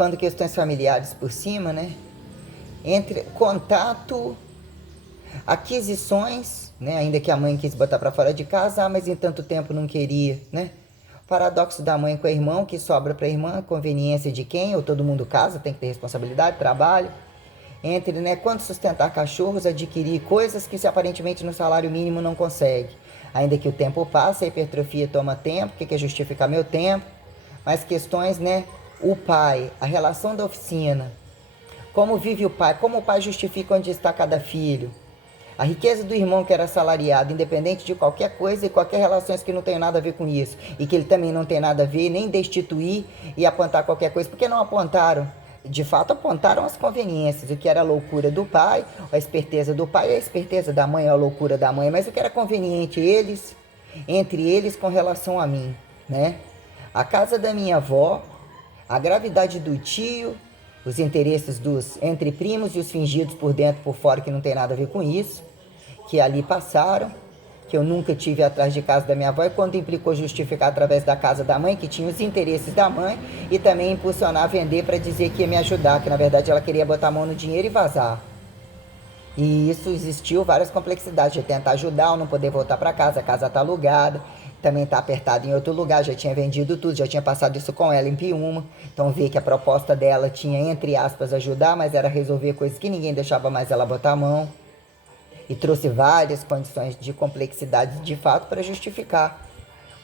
quando questões familiares por cima, né? Entre contato, aquisições, né? Ainda que a mãe quis botar para fora de casa, mas em tanto tempo não queria, né? Paradoxo da mãe com o irmão, que sobra para a irmã, conveniência de quem? Ou todo mundo casa, tem que ter responsabilidade, trabalho. Entre, né, quanto sustentar cachorros, adquirir coisas que se aparentemente no salário mínimo não consegue. Ainda que o tempo passe, a hipertrofia toma tempo, o que é justificar meu tempo? Mas questões, né? O pai, a relação da oficina, como vive o pai, como o pai justifica onde está cada filho. A riqueza do irmão que era assalariado, independente de qualquer coisa e qualquer relações que não tem nada a ver com isso. E que ele também não tem nada a ver, nem destituir e apontar qualquer coisa. Porque não apontaram? De fato, apontaram as conveniências. O que era a loucura do pai, a esperteza do pai, a esperteza da mãe, a loucura da mãe. Mas o que era conveniente entre eles com relação a mim, né? A casa da minha avó, a gravidade do tio, os interesses dos entre primos e os fingidos por dentro e por fora que não tem nada a ver com isso, que ali passaram, que eu nunca tive atrás de casa da minha avó, e quando implicou justificar através da casa da mãe, que tinha os interesses da mãe, e também impulsionar a vender para dizer que ia me ajudar, que na verdade ela queria botar a mão no dinheiro e vazar. E isso existiu várias complexidades de tentar ajudar ou não poder voltar para casa, a casa tá alugada, também tá apertada em outro lugar, já tinha vendido tudo, já tinha passado isso com ela em Piúma. Então vê que a proposta dela tinha, entre aspas, ajudar, mas era resolver coisas que ninguém deixava mais ela botar a mão. E trouxe várias condições de complexidade de fato para justificar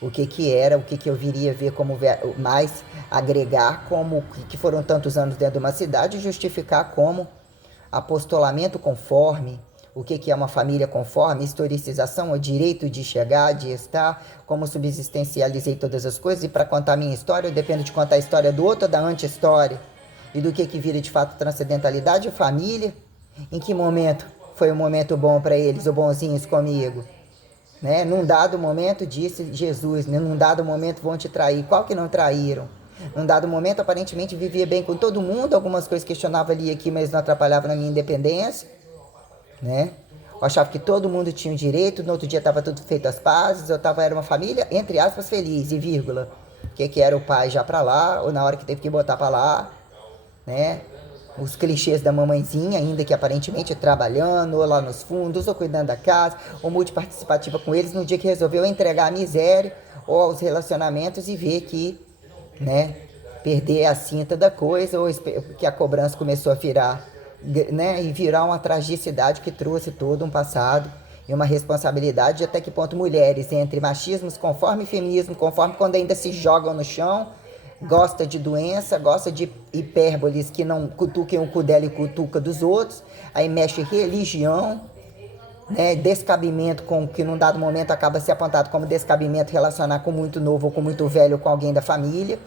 o que era, o que eu viria ver como mais agregar, como que foram tantos anos dentro de uma cidade, e justificar como apostolamento conforme, o que é uma família conforme, historicização, o direito de chegar, de estar, como subsistencializei todas as coisas, e para contar a minha história, eu dependo de contar a história do outro ou da anti-história, e do que vira de fato transcendentalidade, família, em que momento foi um momento bom para eles, ou bonzinhos comigo, né? Num dado momento disse Jesus, né? Num dado momento vão te trair, qual que não traíram? Num dado momento, aparentemente, vivia bem com todo mundo, algumas coisas questionava ali e aqui, mas não atrapalhava na minha independência, né? Eu achava que todo mundo tinha o direito, no outro dia estava tudo feito as pazes, era uma família, entre aspas, feliz, e vírgula. Que era o pai já pra lá, ou na hora que teve que botar pra lá, né? Os clichês da mamãezinha, ainda que aparentemente trabalhando, ou lá nos fundos, ou cuidando da casa, ou multiparticipativa com eles, no dia que resolveu entregar a miséria, ou aos relacionamentos e ver que, né, perder a cinta da coisa, ou que a cobrança começou a virar, né, e virar uma tragicidade que trouxe todo um passado e uma responsabilidade de até que ponto mulheres, entre machismos conforme feminismo, conforme quando ainda se jogam no chão, gosta de doença, gosta de hipérboles que não cutuquem o cu dela e cutuca dos outros, aí mexe religião, né, descabimento com que num dado momento acaba se apontado como descabimento relacionar com muito novo ou com muito velho com alguém da família,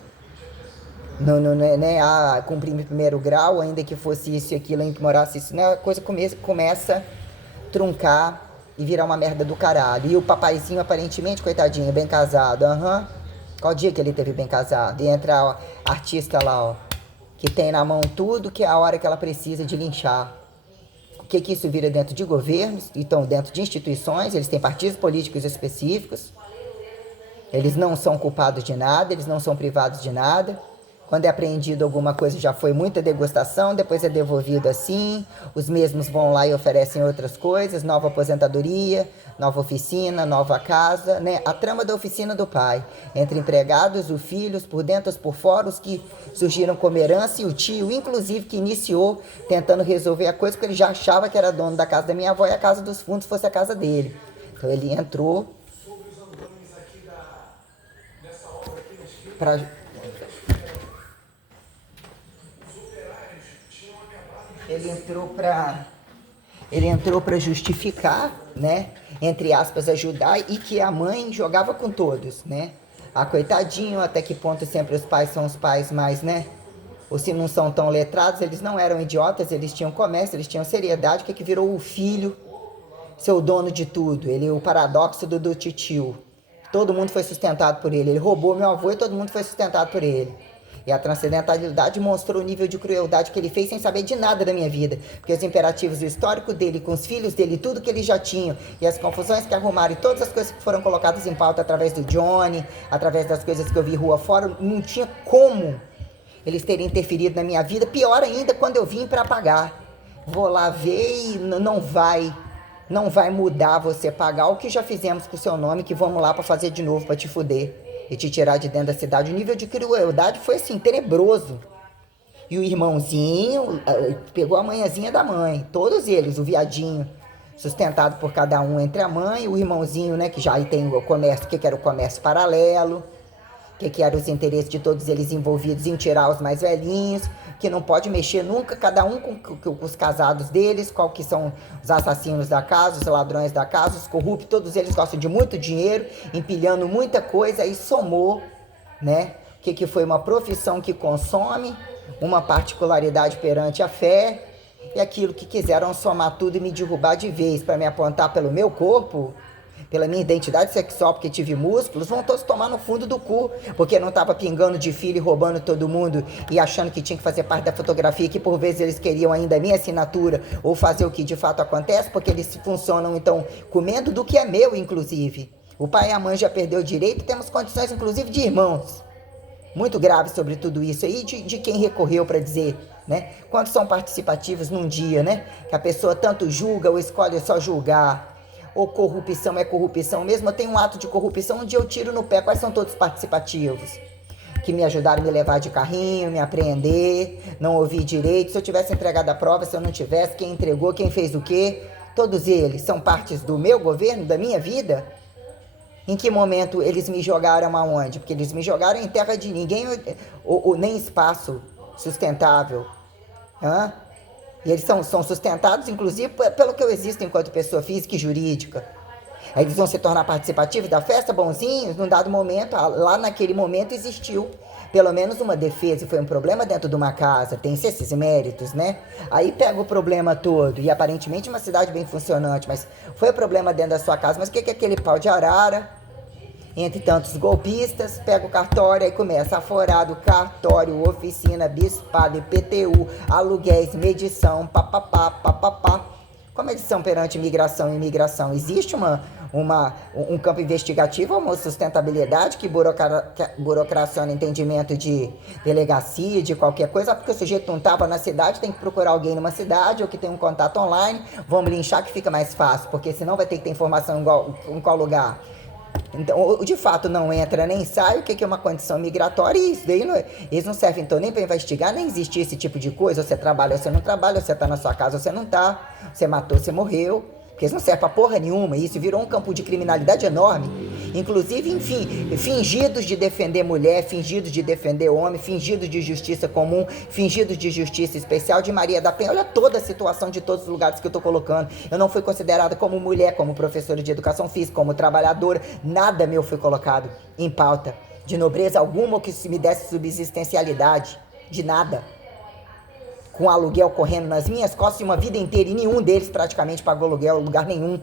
né, cumprir primeiro grau, ainda que fosse isso e aquilo, ainda que morasse isso, né, a coisa começa a truncar e virar uma merda do caralho. E o papaizinho, aparentemente, coitadinho, bem casado, Qual dia que ele teve bem casado? E entra a artista lá, ó, que tem na mão tudo que é a hora que ela precisa de linchar. O que isso vira dentro de governos, então dentro de instituições, eles têm partidos políticos específicos, eles não são culpados de nada, eles não são privados de nada. Quando é apreendido alguma coisa já foi muita degustação, depois é devolvido assim, os mesmos vão lá e oferecem outras coisas, nova aposentadoria, nova oficina, nova casa, né? A trama da oficina do pai, entre empregados, os filhos, por dentro, por fora, os que surgiram como herança e o tio, inclusive, que iniciou tentando resolver a coisa, porque ele já achava que era dono da casa da minha avó e a casa dos fundos fosse a casa dele. Então ele entrou para... Ele entrou para justificar, né, entre aspas, ajudar, e que a mãe jogava com todos, né? Coitadinho, até que ponto sempre os pais são os pais mais, né? Ou se não são tão letrados, eles não eram idiotas, eles tinham comércio, eles tinham seriedade, que virou o filho, ser o dono de tudo. Ele, o paradoxo do titio. Todo mundo foi sustentado por ele. Ele roubou meu avô e todo mundo foi sustentado por ele. E a transcendentalidade mostrou o nível de crueldade que ele fez sem saber de nada da minha vida. Porque os imperativos, o histórico dele, com os filhos dele, tudo que ele já tinha, e as confusões que arrumaram, e todas as coisas que foram colocadas em pauta através do Johnny, através das coisas que eu vi rua fora, não tinha como eles terem interferido na minha vida. Pior ainda quando eu vim para pagar. Vou lá ver e não vai mudar você pagar o que já fizemos com o seu nome, que vamos lá para fazer de novo, para te fuder e te tirar de dentro da cidade. O nível de crueldade foi assim, tenebroso. E o irmãozinho pegou a manhãzinha da mãe, todos eles, o viadinho, sustentado por cada um entre a mãe, o irmãozinho, né, que já aí tem o comércio, que era o comércio paralelo, que eram os interesses de todos eles envolvidos em tirar os mais velhinhos, que não pode mexer nunca, cada um com os casados deles, qual que são os assassinos da casa, os ladrões da casa, os corruptos, todos eles gostam de muito dinheiro, empilhando muita coisa, e somou, né, que foi uma profissão que consome, uma particularidade perante a fé, e aquilo que quiseram somar tudo e me derrubar de vez, para me apontar pelo meu corpo, pela minha identidade sexual, porque tive músculos, vão todos tomar no fundo do cu, porque não estava pingando de filho e roubando todo mundo e achando que tinha que fazer parte da fotografia, que por vezes eles queriam ainda a minha assinatura ou fazer o que de fato acontece, porque eles funcionam então comendo do que é meu, inclusive. O pai e a mãe já perdeu o direito, temos condições inclusive de irmãos. Muito grave sobre tudo isso aí, de quem recorreu para dizer, né? Quantos são participativos num dia, né? Que a pessoa tanto julga ou escolhe só julgar. Ou corrupção é corrupção mesmo. Eu tenho um ato de corrupção onde eu tiro no pé. Quais são todos participativos? Que me ajudaram a me levar de carrinho, me apreender, não ouvir direito. Se eu tivesse entregado a prova, se eu não tivesse, quem entregou, quem fez o quê? Todos eles são partes do meu governo, da minha vida? Em que momento eles me jogaram aonde? Porque eles me jogaram em terra de ninguém, ou nem espaço sustentável. Hã? E eles são sustentados, inclusive, pelo que eu existo enquanto pessoa física e jurídica. Aí eles vão se tornar participativos da festa, bonzinhos, num dado momento, lá naquele momento existiu pelo menos uma defesa, foi um problema dentro de uma casa, tem esses méritos, né? Aí pega o problema todo, e aparentemente uma cidade bem funcionante, mas foi o problema dentro da sua casa, mas o que é aquele pau de arara? Entre tantos golpistas, pega o cartório e começa aforado, cartório, oficina, bispado, IPTU, aluguéis, medição, papapá, papapá. Como eles são perante migração e imigração? Existe um campo investigativo, uma sustentabilidade que burocraciona entendimento de delegacia, de qualquer coisa, porque o sujeito não estava na cidade, tem que procurar alguém numa cidade, ou que tem um contato online, vamos linchar que fica mais fácil, porque senão vai ter que ter informação em qual lugar. Então, de fato, não entra nem sai. O que é uma condição migratória? E isso daí eles não servem então nem para investigar, nem existe esse tipo de coisa. Você trabalha, você não trabalha, você tá na sua casa, você não tá, você matou, você morreu. Porque eles não servem pra porra nenhuma. E isso virou um campo de criminalidade enorme. Inclusive, enfim, fingidos de defender mulher, fingidos de defender homem, fingidos de justiça comum, fingidos de justiça especial, de Maria da Penha. Olha toda a situação de todos os lugares que eu tô colocando. Eu não fui considerada como mulher, como professora de educação física, como trabalhadora. Nada meu foi colocado em pauta de nobreza alguma ou que me desse subsistencialidade. De nada. Com aluguel correndo nas minhas costas e uma vida inteira, e nenhum deles praticamente pagou aluguel, lugar nenhum.